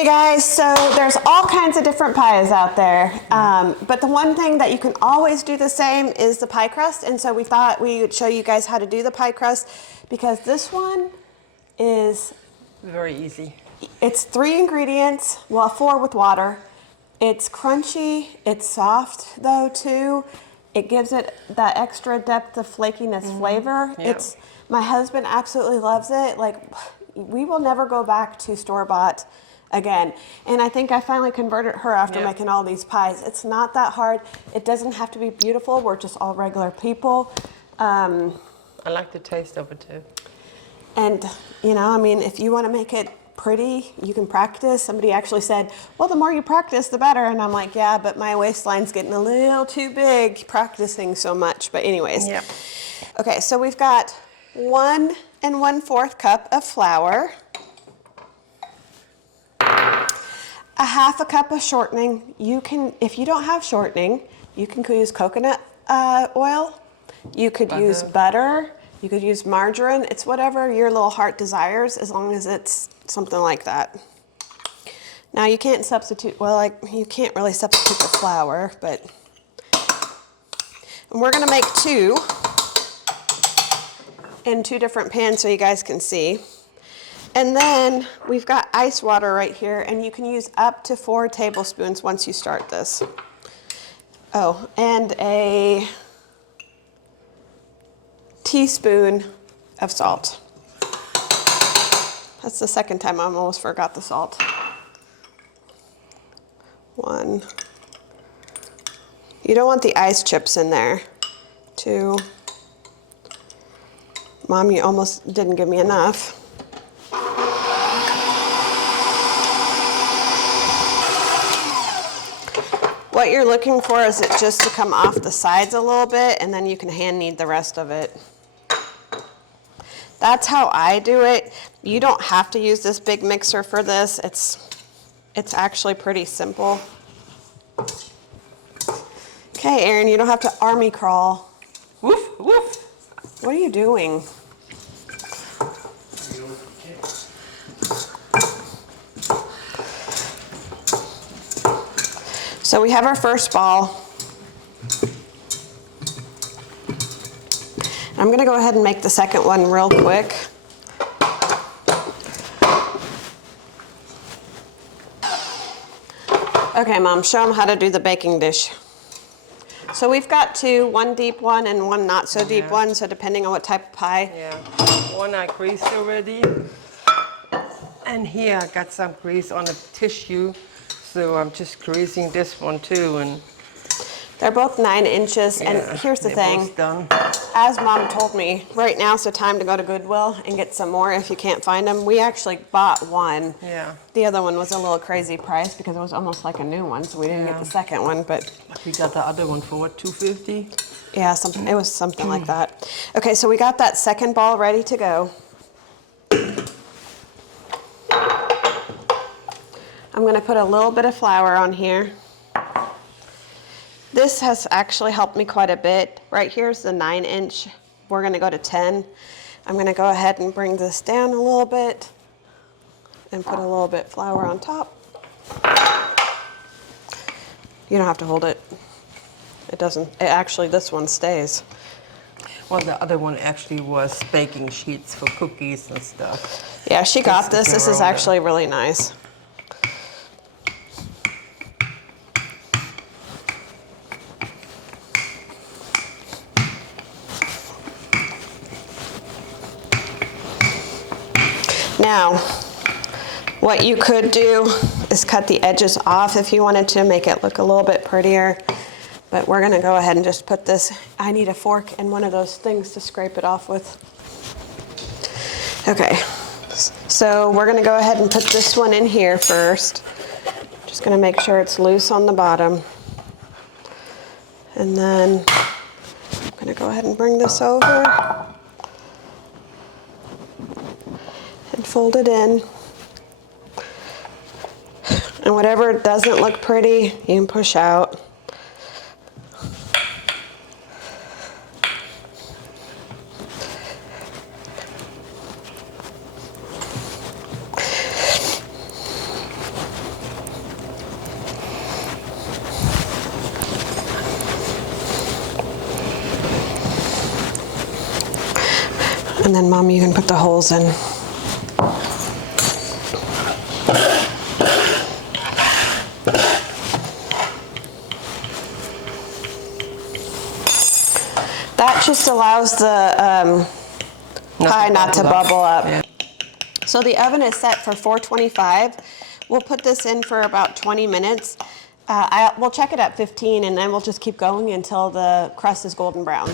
Hey guys, so there's all kinds of different pies out there, but the one thing that you can always do the same is the pie crust, and so we thought we would show you guys how to do the pie crust because this one is very easy. It's 3 ingredients, well 4 with water. It's crunchy, it's soft though too. It gives it that extra depth of flakiness flavor. Yep. My husband absolutely loves it. Like, we will never go back to store-bought again. And I think I finally converted her after making all these pies. It's not that hard. It doesn't have to be beautiful. We're just all regular people. I like the taste of it too. And, you know, I mean, if you want to make it pretty, you can practice. Somebody actually said, well, the more you practice, the better. And I'm like, yeah, but my waistline's getting a little too big practicing so much. But anyways. Yep. Okay, so we've got 1 1/4 cup of flour, 1/2 cup of shortening. You can, if you don't have shortening, you can use coconut oil. You could use butter. You could use margarine. It's whatever your little heart desires, as long as it's something like that. Now you can't substitute, well, like, you can't really substitute the flour, but, and we're gonna make 2 in 2 different pans so you guys can see. And then we've got ice water right here, and you can use up to 4 tablespoons once you start this. Oh, and a teaspoon of salt. That's the second time I almost forgot the salt. 1. You don't want the ice chips in there. 2. Mom, you almost didn't give me enough. What you're looking for is it just to come off the sides a little bit, and then you can hand knead the rest of it. That's how I do it. You don't have to use this big mixer for this. It's actually pretty simple. Okay, Erin, you don't have to army crawl. Woof, woof. What are you doing? So we have our first ball. I'm going to go ahead and make the second one real quick. Okay, Mom, show them how to do the baking dish. So we've got 2, 1 deep one and 1 not so deep one, so depending on what type of pie. Yeah, 1 I greased already. And here I got some grease on a tissue, so I'm just greasing this one too. And they're both 9 inches, and here's the thing. Both done. As Mom told me, right now's the time to go to Goodwill and get some more if you can't find them. We actually bought 1. Yeah. The other one was a little crazy price because it was almost like a new one, so we didn't get the second one, but we got the other one for what, $2.50? yeah, something. It was something like that. Okay, so we got that second ball ready to go. I'm going to put a little bit of flour on here. This has actually helped me quite a bit. Right here's the 9 inch. We're going to go to 10. I'm going to go ahead and bring this down a little bit and put a little bit of flour on top. You don't have to hold it. It doesn't. It actually, this one stays. Well, the other one actually was baking sheets for cookies and stuff. Yeah, she got this. This is actually really nice. Now, what you could do is cut the edges off if you wanted to make it look a little bit prettier. But we're going to go ahead and just put this. I need a fork and one of those things to scrape it off with. Okay, so we're going to go ahead and put this one in here first. Just going to make sure it's loose on the bottom. And then I'm going to go ahead and bring this over and fold it in. And whatever doesn't look pretty, you can push out. And then Mom, you can put the holes in. That just allows the pie not to bubble up. Yeah. So the oven is set for 425. We'll put this in for about 20 minutes. We'll check it at 15 and then we'll just keep going until the crust is golden brown.